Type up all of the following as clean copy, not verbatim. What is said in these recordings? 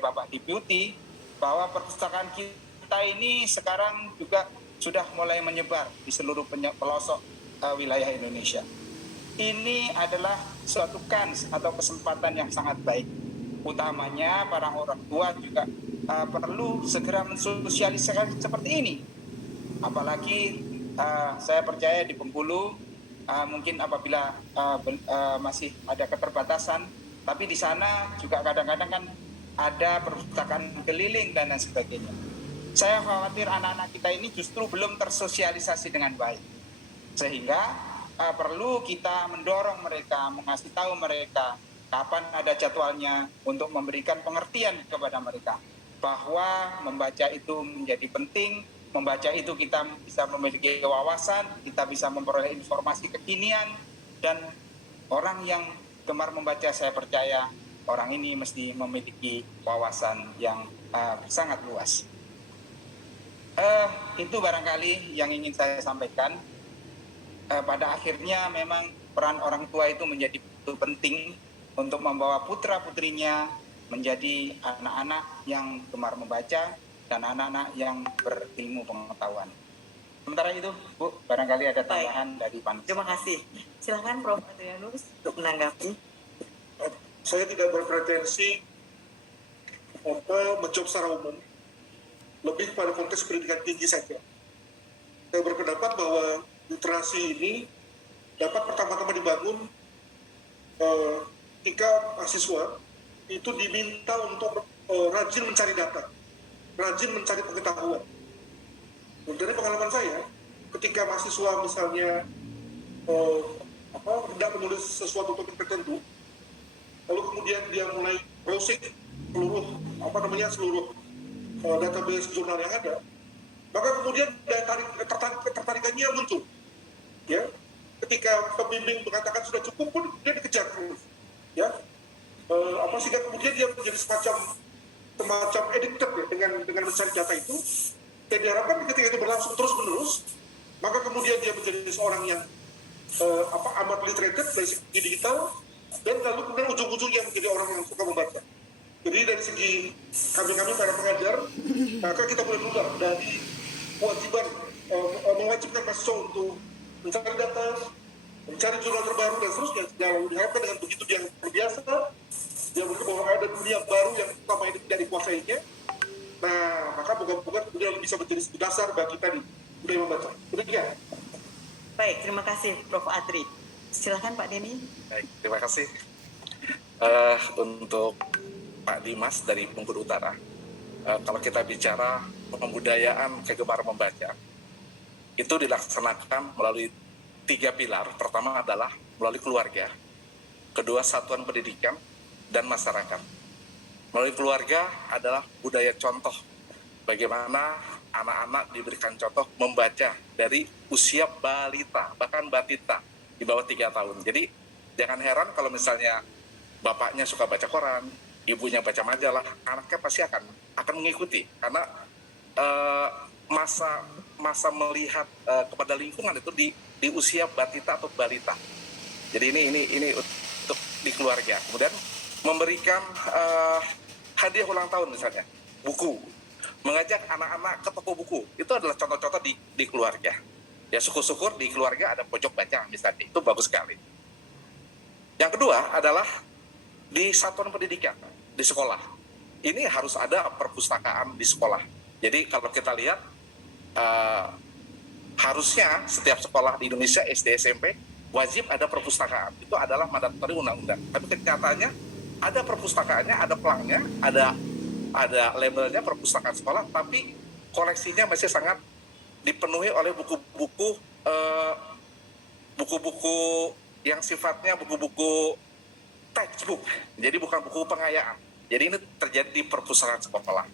Bapak Deputi, bahwa perpustakaan kita ini sekarang juga sudah mulai menyebar di seluruh pelosok wilayah Indonesia. Ini adalah suatu kans atau kesempatan yang sangat baik. Utamanya para orang tua juga perlu segera mensosialisasikan seperti ini. Apalagi saya percaya di Bengkulu mungkin apabila masih ada keterbatasan, tapi di sana juga kadang-kadang kan ada perpustakaan keliling dan lain sebagainya. Saya khawatir anak-anak kita ini justru belum tersosialisasi dengan baik, sehingga perlu kita mendorong mereka, mengasih tahu mereka kapan ada jadwalnya untuk memberikan pengertian kepada mereka bahwa membaca itu menjadi penting. Membaca itu kita bisa memiliki wawasan, kita bisa memperoleh informasi kekinian, dan orang yang gemar membaca, saya percaya orang ini mesti memiliki wawasan yang sangat luas. Itu barangkali yang ingin saya sampaikan. Pada akhirnya memang peran orang tua itu menjadi begitu penting untuk membawa putra-putrinya menjadi anak-anak yang gemar membaca dan anak-anak yang berilmu pengetahuan. Sementara itu, Bu, barangkali ada tambahan dari panitia. Terima kasih. Silakan Prof. Adrianus untuk menanggapi. Saya tidak berpretensi menjawab secara umum, lebih pada konteks pendidikan tinggi saja. Saya berpendapat bahwa literasi ini dapat pertama-tama dibangun ketika mahasiswa itu diminta untuk rajin mencari data, rajin mencari pengetahuan. Dari pengalaman saya, ketika mahasiswa misalnya hendak menulis sesuatu topik tertentu, lalu kemudian dia mulai browsing seluruh database jurnal yang ada, maka kemudian ketertarikannya muncul. Ya, ketika pembimbing mengatakan sudah cukup pun dia dikejar terus, ya, sehingga kemudian dia menjadi semacam addicted ya, dengan mencari data itu, dan diharapkan ketika itu berlangsung terus menerus, maka kemudian dia menjadi seorang yang amat literated dari segi digital, dan lalu kemudian ujung-ujungnya menjadi orang yang suka membaca. Jadi dari segi kami para pengajar, maka kita boleh mulai dari kewajiban mewajibkan mahasiswa untuk mencari data, mencari jurnal terbaru dan seterusnya. Dan diharapkan dengan begitu dia terbiasa, dia melihat bahwa ada dunia baru yang selama ini tidak dikuasainya. Nah, maka moga-moga kemudian bisa menjadi dasar bagi tadi budaya membaca. Demikian. Baik, terima kasih Prof. Adri. Silakan Pak Denny. Baik, terima kasih untuk Pak Dimas dari Bengkulu Utara. Kalau kita bicara pembudayaan kegemaran membaca, itu dilaksanakan melalui 3 pilar. Pertama adalah melalui keluarga, kedua satuan pendidikan, dan masyarakat. Melalui keluarga adalah budaya contoh, bagaimana anak-anak diberikan contoh membaca dari usia balita, bahkan batita, di bawah 3 tahun. Jadi jangan heran kalau misalnya bapaknya suka baca koran, ibunya baca majalah, anaknya pasti akan mengikuti, karena masa melihat kepada lingkungan itu di usia batita atau balita. Jadi ini untuk di keluarga. Kemudian memberikan hadiah ulang tahun misalnya, buku, mengajak anak-anak ke toko buku, itu adalah contoh-contoh di keluarga. Ya syukur-syukur di keluarga ada pojok baca misalnya, itu bagus sekali. Yang kedua adalah di satuan pendidikan, di sekolah. Ini harus ada perpustakaan di sekolah. Jadi kalau kita lihat, harusnya setiap sekolah di Indonesia, SD, SMP, wajib ada perpustakaan. Itu adalah mandatori undang-undang. Tapi kenyataannya, ada perpustakaannya, ada pelangnya, ada labelnya perpustakaan sekolah, tapi koleksinya masih sangat dipenuhi oleh buku-buku yang sifatnya buku-buku textbook, jadi bukan buku pengayaan. Jadi ini terjadi di perpustakaan sekolah.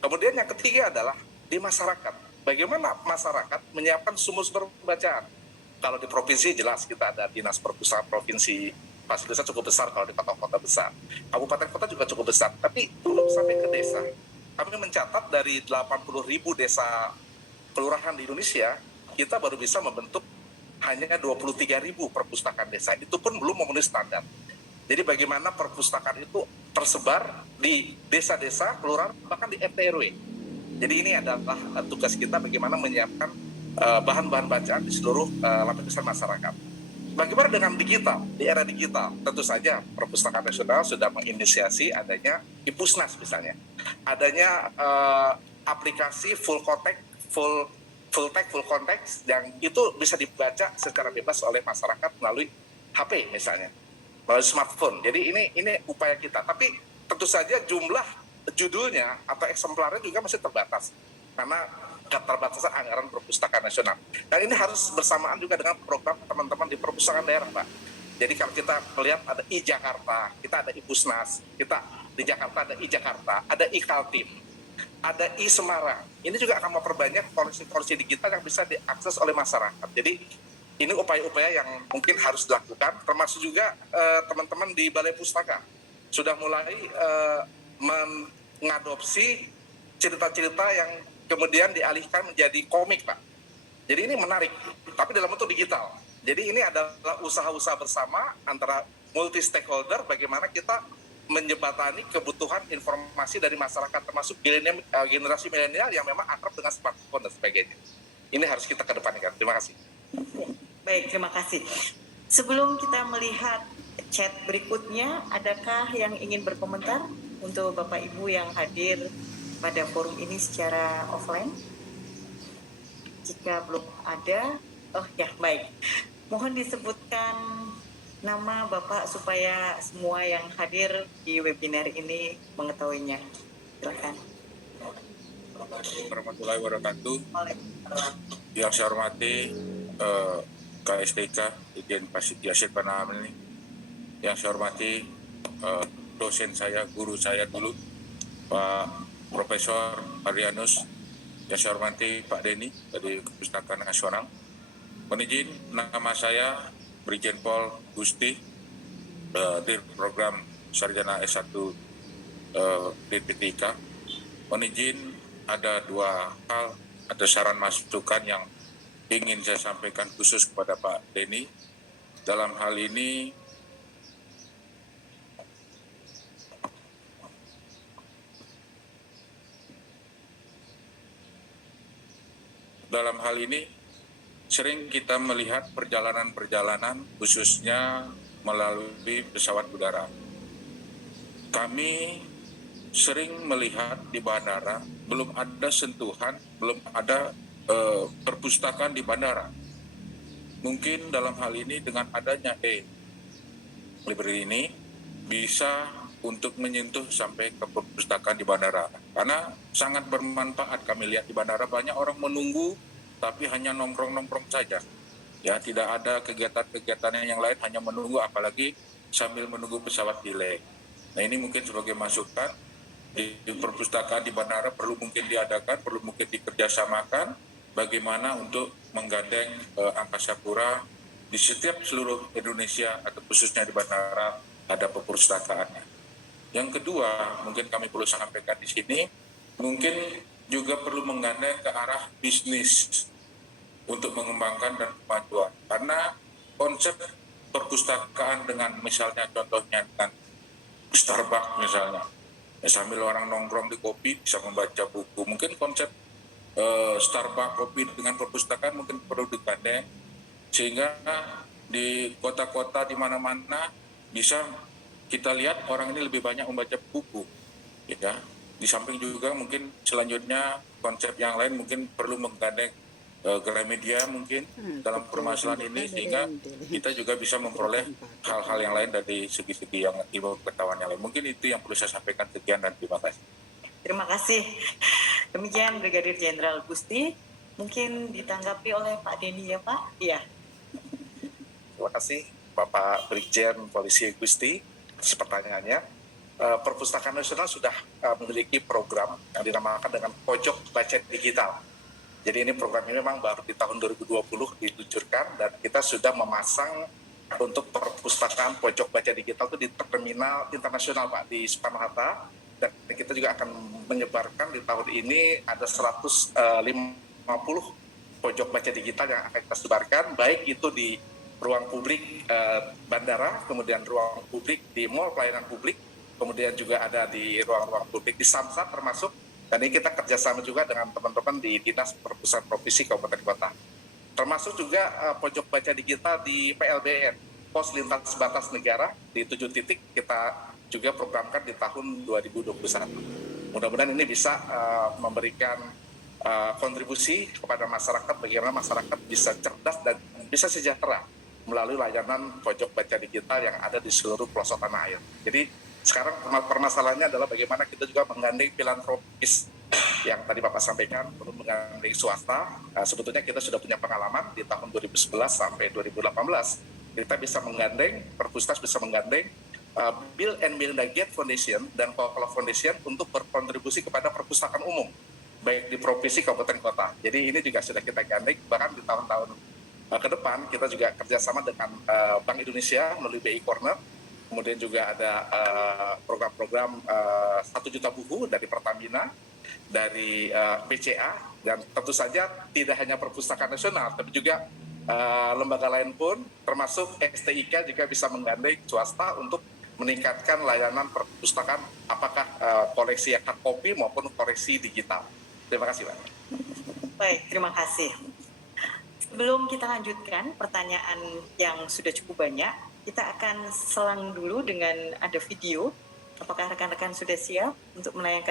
Kemudian yang ketiga adalah di masyarakat. Bagaimana masyarakat menyiapkan sumber-sumber bacaan? Kalau di provinsi jelas kita ada dinas perpustakaan provinsi, fasilitasnya cukup besar kalau di kota-kota besar. Kabupaten kota juga cukup besar, tapi belum sampai ke desa. Kami mencatat dari 80.000 desa kelurahan di Indonesia, kita baru bisa membentuk hanya 23.000 perpustakaan desa. Itu pun belum memenuhi standar. Jadi bagaimana perpustakaan itu tersebar di desa-desa, kelurahan, bahkan di RT RW. Jadi ini adalah tugas kita bagaimana menyiapkan bahan-bahan bacaan di seluruh lapisan masyarakat. Bagaimana dengan digital? Di era digital, tentu saja Perpustakaan Nasional sudah menginisiasi adanya Ipusnas misalnya. Adanya aplikasi full context yang itu bisa dibaca secara bebas oleh masyarakat melalui HP misalnya, melalui smartphone. Jadi ini upaya kita. Tapi tentu saja jumlah judulnya atau eksemplarnya juga masih terbatas karena keterbatasan anggaran Perpustakaan Nasional. Dan ini harus bersamaan juga dengan program teman-teman di perpustakaan daerah, Pak. Jadi kalau kita melihat ada I-Jakarta, kita ada Ipusnas, kita di Jakarta ada I-Jakarta, ada I-Kaltim, ada I-Semarang. Ini juga akan memperbanyak koleksi-koleksi digital yang bisa diakses oleh masyarakat. Jadi ini upaya-upaya yang mungkin harus dilakukan, termasuk juga teman-teman di Balai Pustaka sudah mulai mengadopsi cerita-cerita yang kemudian dialihkan menjadi komik, Pak. Jadi ini menarik, tapi dalam bentuk digital. Jadi ini adalah usaha-usaha bersama antara multi stakeholder bagaimana kita menjembatani kebutuhan informasi dari masyarakat, termasuk generasi milenial yang memang akrab dengan smartphone dan sebagainya. Ini harus kita kedepankan. Terima kasih. Baik, terima kasih. Sebelum kita melihat chat berikutnya, adakah yang ingin berkomentar untuk Bapak Ibu yang hadir pada forum ini secara offline? Jika belum ada, baik. Mohon disebutkan nama Bapak supaya semua yang hadir di webinar ini mengetahuinya. Silakan. Assalamualaikum warahmatullahi wabarakatuh. Yang saya hormati KSDK Dirjen Yasir Panamani. Yang saya hormati dosen saya, guru saya dulu, Pak Profesor Arianus. Yang saya hormati Pak Denny dari Perpustakaan Nasional. Mohon izin, nama saya Brigjen Pol Gusti, Dir Program Sarjana S1 DPTIK. Mohon izin, ada dua hal, ada saran masukan yang ingin saya sampaikan khusus kepada Pak Denny. Dalam hal ini, sering kita melihat perjalanan-perjalanan khususnya melalui pesawat udara. Kami sering melihat di bandara belum ada sentuhan, belum ada perpustakaan di bandara. Mungkin dalam hal ini dengan adanya library ini bisa untuk menyentuh sampai ke perpustakaan di bandara. Karena sangat bermanfaat, kami lihat di bandara banyak orang menunggu tapi hanya nongkrong-nongkrong saja. Ya, tidak ada kegiatan-kegiatan yang lain, hanya menunggu, apalagi sambil menunggu pesawat delay. Nah, ini mungkin sebagai masukan di perpustakaan di bandara perlu mungkin diadakan, perlu mungkin dikerjasamakan bagaimana untuk menggandeng Angkasa Pura di setiap seluruh Indonesia atau khususnya di bandara ada perpustakaannya. Yang kedua, mungkin kami perlu sampaikan di sini, mungkin juga perlu menggandeng ke arah bisnis untuk mengembangkan dan kemajuan. Karena konsep perpustakaan dengan misalnya contohnya dengan Starbucks misalnya, sambil orang nongkrong di kopi bisa membaca buku. Mungkin konsep Starbucks kopi dengan perpustakaan mungkin perlu digandeng sehingga di kota-kota di mana-mana bisa kita lihat orang ini lebih banyak membaca buku, ya. Di samping juga mungkin selanjutnya konsep yang lain mungkin perlu menggandeng Gramedia mungkin dalam permasalahan ini sehingga kita juga bisa memperoleh hal-hal yang lain dari segi-segi yang ilmu pengetahuan yang lain. Mungkin itu yang perlu saya sampaikan. Sekian dan terima kasih. Terima kasih. Demikian Brigadir Jenderal Gusti. Mungkin ditanggapi oleh Pak Denny ya Pak? Iya. Terima kasih Bapak Brigjen Polisi Gusti atas pertanyaannya. Perpustakaan Nasional sudah memiliki program yang dinamakan dengan Pojok Baca Digital. Jadi ini program ini memang baru di tahun 2020 diluncurkan dan kita sudah memasang untuk perpustakaan Pojok Baca Digital itu di terminal internasional Pak di Soekarno-Hatta, dan kita juga akan menyebarkan di tahun ini ada 150 pojok baca digital yang akan kita sebarkan, baik itu di ruang publik bandara, kemudian ruang publik di mall pelayanan publik, kemudian juga ada di ruang-ruang publik di Samsat termasuk, dan ini kita kerjasama juga dengan teman-teman di Dinas Perpustakaan Provinsi Kabupaten Kota. Termasuk juga pojok baca digital di PLBN, Pos Lintas Batas Negara, di 7 titik kita juga programkan di tahun 2021. Mudah-mudahan ini bisa memberikan kontribusi kepada masyarakat, bagaimana masyarakat bisa cerdas dan bisa sejahtera melalui layanan pojok baca digital yang ada di seluruh pelosok tanah air. Jadi sekarang permasalahannya adalah bagaimana kita juga menggandeng filantropis yang tadi Bapak sampaikan, perlu menggandeng swasta. Sebetulnya kita sudah punya pengalaman di tahun 2011 sampai 2018. Kita bisa menggandeng, Perpustas bisa menggandeng Bill and Melinda Gates Foundation dan Coca-Cola Foundation untuk berkontribusi kepada perpustakaan umum, baik di provinsi, kabupaten, kota. Jadi ini juga sudah kita gandeng, bahkan di tahun-tahun ke depan kita juga kerjasama dengan Bank Indonesia melalui BI Corner. Kemudian juga ada program-program 1 juta buku dari Pertamina, dari BCA, dan tentu saja tidak hanya perpustakaan nasional, tapi juga lembaga lain pun, termasuk STIK juga bisa menggandeng swasta untuk meningkatkan layanan perpustakaan, apakah koleksi hard copy maupun koleksi digital. Terima kasih, Pak. Baik, terima kasih. Sebelum kita lanjutkan pertanyaan yang sudah cukup banyak, kita akan selang dulu dengan ada video. Apakah rekan-rekan sudah siap untuk menayangkan